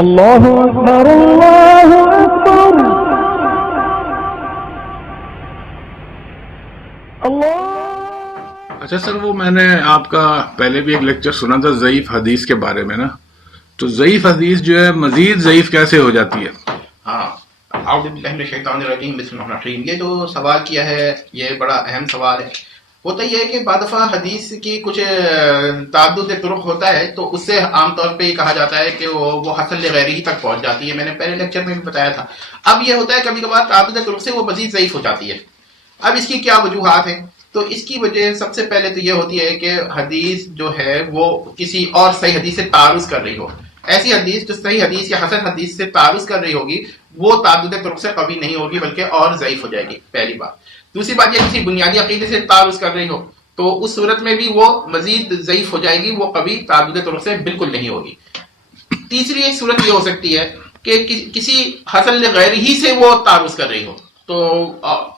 اللہ اکبر اللہ اکبر اللہ۔ اچھا سر، وہ میں نے آپ کا پہلے بھی ایک لیکچر سنا تھا ضعیف حدیث کے بارے میں نا، تو ضعیف حدیث جو ہے مزید ضعیف کیسے ہو جاتی ہے؟ ہاں، اعوذ باللہ من الشیطان الرجیم، بسم اللہ الرحمن الرحیم۔ یہ جو سوال کیا ہے یہ بڑا اہم سوال ہے۔ ہوتا یہ ہے کہ بعض دفعہ حدیث کی کچھ تعدد طرق ہوتا ہے تو اس سے عام طور پہ یہ کہا جاتا ہے کہ وہ حسن لغیرہ ہی تک پہنچ جاتی ہے۔ میں نے پہلے لیکچر میں بھی بتایا تھا۔ اب یہ ہوتا ہے کبھی کبھار تعدد طرق سے وہ مزید ضعیف ہو جاتی ہے۔ اب اس کی کیا وجوہات ہیں؟ تو اس کی وجہ سب سے پہلے تو یہ ہوتی ہے کہ حدیث جو ہے وہ کسی اور صحیح حدیث سے تعارض کر رہی ہو۔ ایسی حدیث جو صحیح حدیث یا حسن حدیث سے تعارض کر رہی ہوگی وہ تعدد طرق سے قوی نہیں ہوگی بلکہ اور ضعیف ہو جائے گی، پہلی بات۔ دوسری بات یہ کسی بنیادی عقیدے سے تعارض کر رہی ہو تو اس صورت میں بھی وہ مزید ضعیف ہو جائے گی، وہ قوی تعدد طرق سے بالکل نہیں ہوگی۔ تیسری ایک صورت یہ ہو سکتی ہے کہ کسی حسن لغیر ہی سے وہ تعارض کر رہی ہو، تو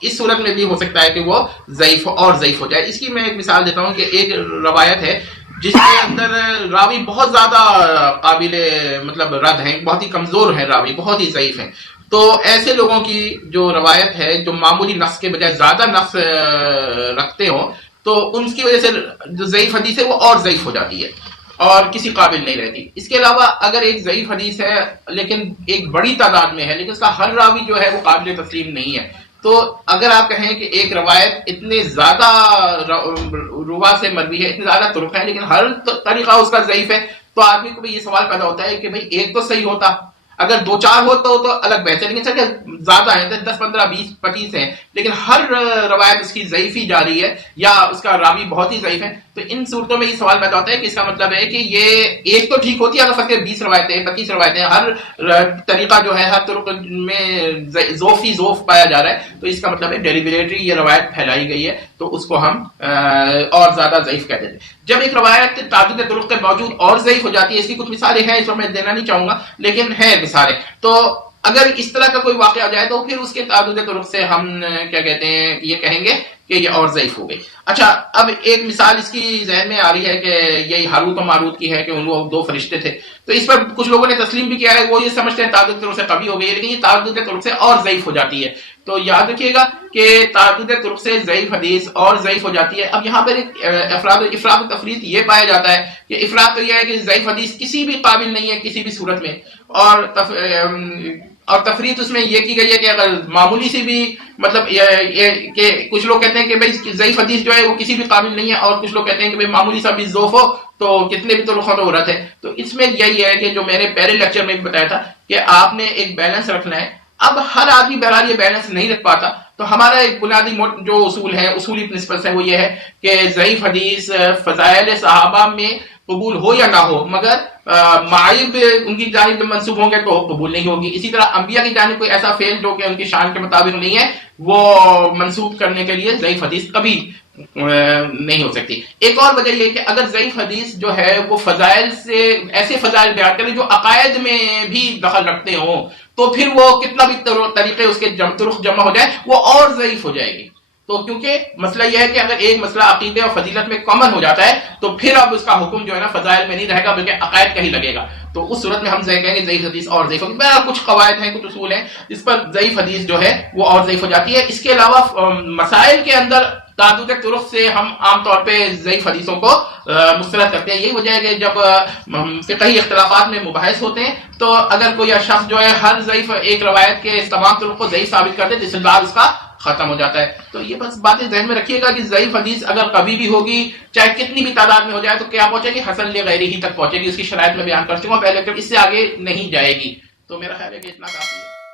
اس صورت میں بھی ہو سکتا ہے کہ وہ ضعیف اور ضعیف ہو جائے۔ اس کی میں ایک مثال دیتا ہوں کہ ایک روایت ہے جس کے اندر راوی بہت زیادہ قابل مطلب رد ہیں، بہت ہی کمزور ہیں راوی، بہت ہی ضعیف ہیں۔ تو ایسے لوگوں کی جو روایت ہے جو معمولی نقص کے بجائے زیادہ نقص رکھتے ہوں تو ان کی وجہ سے جو ضعیف حدیث ہے وہ اور ضعیف ہو جاتی ہے اور کسی قابل نہیں رہتی۔ اس کے علاوہ اگر ایک ضعیف حدیث ہے لیکن ایک بڑی تعداد میں ہے لیکن اس کا ہر راوی جو ہے وہ قابل تسلیم نہیں ہے، تو اگر آپ کہیں کہ ایک روایت اتنے زیادہ رواں سے مروی ہے، اتنے زیادہ طرق ہے لیکن ہر طریقہ اس کا ضعیف ہے، تو آدمی کو بھی یہ سوال پیدا ہوتا ہے کہ بھئی ایک تو صحیح ہوتا، اگر دو چار ہو تو الگ بہتر، لیکن چلے زیادہ ہیں 10 15 20 25 ہیں لیکن ہر روایت اس کی ضعیف ہی جا رہی ہے یا اس کا راوی بہت ہی ضعیف ہے، تو ان صورتوں میں یہ سوال پیدا ہوتا ہے کہ اس کا مطلب ہے کہ یہ ایک تو ٹھیک ہوتی ہے اگر فقط 20 روایتیں 25 روایتیں ہر طریقہ جو ہے ہر طرق میں ضعف پایا جا رہا ہے، تو اس کا مطلب ہے ڈیلیبریٹلی یہ روایت پھیلائی گئی ہے تو اس کو ہم اور زیادہ ضعیف کہتے ہیں۔ جب ایک روایت تعدد طرق کے موجود اور ضعیف ہو جاتی ہے، اس کی کچھ مثالیں ہیں، اس میں میں دینا نہیں چاہوں گا لیکن ہیں مثالیں، تو اگر اس طرح کا کوئی واقعہ آ جائے تو پھر اس کے تعدد طرق سے ہم کیا کہتے ہیں، یہ کہیں گے کہ یہ اور ضعیف ہو گئی۔ اچھا، اب ایک مثال اس کی ذہن میں آ رہی ہے کہ یہی ہاروت و ماروت کی ہے کہ ان لوگ 2 فرشتے تھے، تو اس پر کچھ لوگوں نے تسلیم بھی کیا ہے، وہ یہ سمجھتے ہیں تعدد طرق سے قوی ہو گئی ہے لیکن یہ تعدد طرق سے اور ضعیف ہو جاتی ہے۔ تو یاد رکھیے گا کہ تعدد طرق سے ضعیف حدیث اور ضعیف ہو جاتی ہے۔ اب یہاں پر ایک افراد و تفریط یہ پایا جاتا ہے کہ افراد تو یہ ہے کہ ضعیف حدیث کسی بھی قابل نہیں ہے کسی بھی صورت میں، اور تفریط اس میں یہ کی گئی ہے کہ اگر معمولی سی بھی مطلب یہ کہ کچھ لوگ کہتے ہیں کہ بھئی ضعیف حدیث جو ہے وہ کسی بھی قابل نہیں ہے، اور کچھ لوگ کہتے ہیں کہ بھئی معمولی سا بھی ضعف ہو تو کتنے بھی طرق ہو تو رد ہے۔ تو اس میں یہی ہے کہ جو میں نے پہلے لیکچر میں بھی بتایا تھا کہ آپ نے ایک بیلنس رکھنا ہے۔ اب ہر آدمی بہرحال یہ بیلنس نہیں رکھ پاتا، تو ہمارا ایک بنیادی جو اصول ہے، اصولی پرنسپل ہے، وہ یہ ہے کہ ضعیف حدیث فضائل صحابہ میں قبول ہو یا نہ ہو مگر معائب ان کی جانب میں منسوب ہوں گے تو قبول نہیں ہوگی۔ اسی طرح انبیاء کی جانب کوئی ایسا فعل جو کہ ان کی شان کے مطابق نہیں ہے وہ منسوب کرنے کے لیے ضعیف حدیث کبھی نہیں ہو سکتی۔ ایک اور وجہ یہ کہ اگر ضعیف حدیث جو ہے وہ فضائل سے ایسے فضائل بیان کرے جو عقائد میں بھی دخل رکھتے ہوں تو پھر وہ کتنا بھی طریقے اس کے طرق جمع ہو جائے وہ اور ضعیف ہو جائے گی۔ تو کیونکہ مسئلہ یہ ہے کہ اگر ایک مسئلہ عقیدے اور فضیلت میں کامن ہو جاتا ہے تو پھر اب اس کا حکم جو ہے نا فضائل میں نہیں رہے گا بلکہ عقائد کا ہی لگے گا، تو اس صورت میں ہم کہیں گے ضعیف حدیث اور ضعیف ہوگی۔ کچھ قواعد ہیں، کچھ اصول ہیں جس پر ضعیف حدیث جو ہے وہ اور ضعیف ہو جاتی ہے۔ اس کے علاوہ مسائل کے اندر تعدد طرق سے ہم عام طور پہ ضعیف حدیثوں کو مسترد کرتے ہیں۔ یہی وجہ ہے کہ جب فقہی اختلافات میں مباحث ہوتے ہیں تو اگر کوئی شخص جو ہے ہر ضعیف ایک روایت کے تمام طرق کو ضعیف ثابت کر دے تو استدلال اس کا ختم ہو جاتا ہے۔ تو یہ بس باتیں ذہن میں رکھیے گا کہ ضعیف حدیث اگر کبھی بھی ہوگی چاہے کتنی بھی تعداد میں ہو جائے تو کیا پہنچے گی، حسن لغیرہ ہی تک پہنچے گی۔ اس کی شرائط میں بیان کر چکا ہوں پہلے، اس سے آگے نہیں جائے گی۔ تو میرا خیال ہے کہ اتنا کافی ہے۔